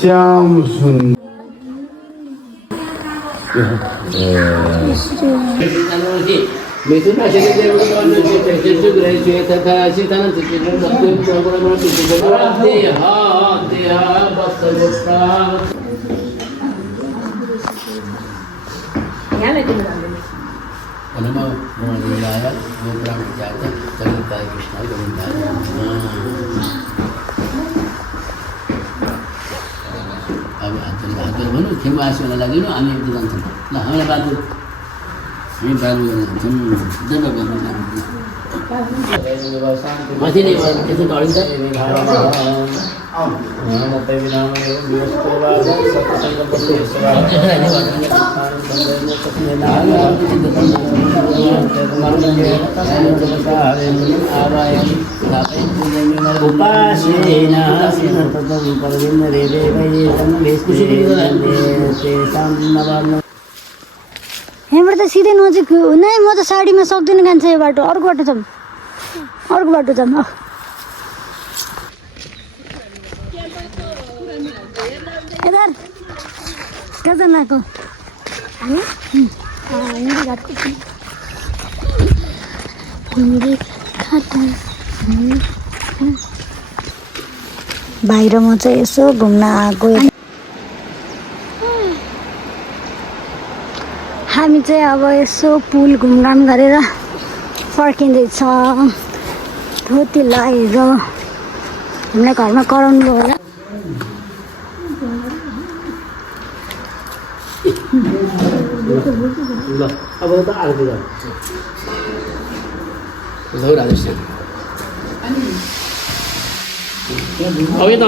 श्याम सुंदर भनौँ खेमा आसुलाई लाग्यो हामी यति जान्छौँ ल हामीलाई बाटो हामी बाटो जान्छौँ जब गर्नु माथि नै त्यसो ढलिन्छ यहाँबाट त सिधै नजिक नै म त साडीमा सक्दिनँ कान्छ यो बाटो अर्को बाटो जाऊँ अर्को बाटो जाऊँ यता कजनाको बाहिर म चाहिँ यसो घुम्न आएको हामी चाहिँ अब यसो पुल घुमघाम गरेर फर्किँदैछ धोती लगाएर हामीलाई घरमा कराउनु भयो होला ल अब त आरती गर ल राजेश अब यता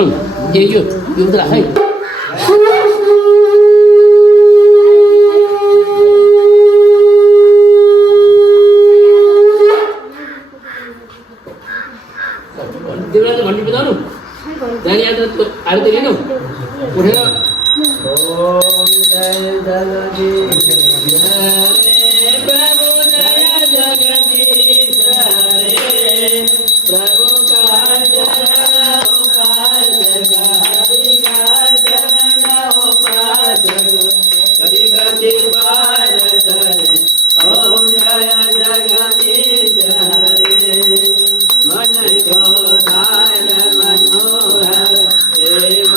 यो त राख है तिमीलाई त घन्टी बजाउनु जाने आरती लिनु उठेर ओम जय जगदीश प्रभु जय जगदीश प्रभु का ओम जय जगदीश मन को धार मनोहर प्रेम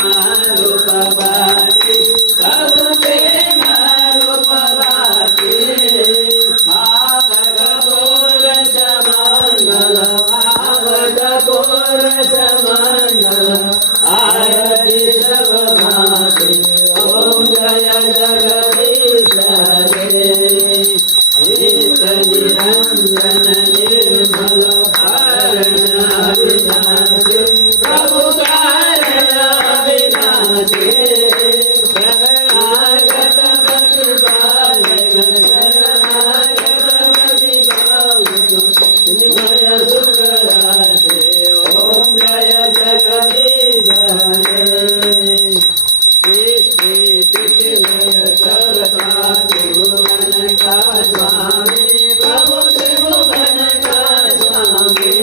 रूप बाती सब प्रेम रूप बाती भागपुर समंगल भागपुर समंगल आरती सब माते ओम जय जगदीश हरे निरंजन निर्मल प्रभु कारण अविनाशी शरणागत प्रतिपालक शरणागत प्रतिपालक निर्भय सुख राशे ओम जय जगदीश हरे सृष्टि तिथिलय करता त्रिभुवन का स्वामी प्रभु त्रिभुवन का स्वामी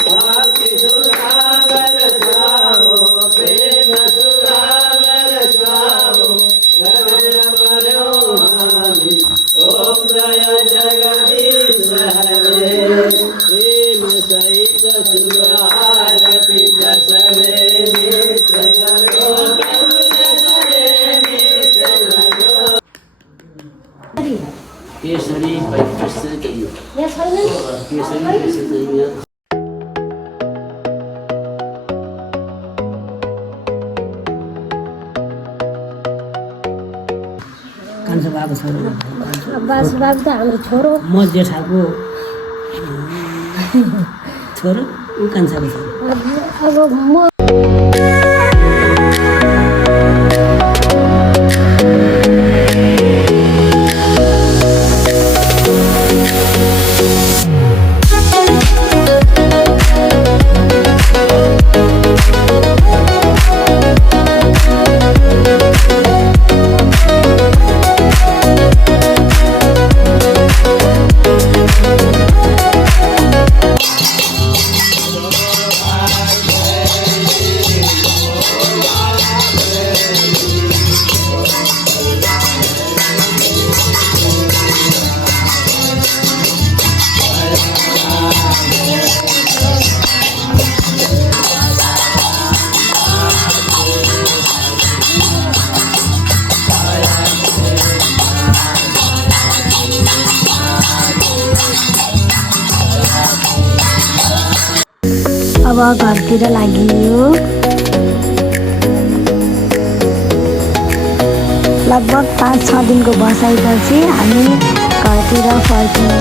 भक्ति सुरागर स्वाहो प्रेम सुरागर स्वाहो रमण परोहानि ओम जय जगदीश हरे प्रेम सहित सुरारति जसरे नित्य करो प्रभु जसरे नित्य करो केसरी कैसे चाहिए केसरी कैसे चाहिए अब्बास बाबु त हाम्रो छोरो म जेठाको छोरो ऊ कान्छाको छोरो अब म अब घरतिर लागियो लगभग 5-6 दिनको बसाइपछि हामी घरतिर फर्कियौँ।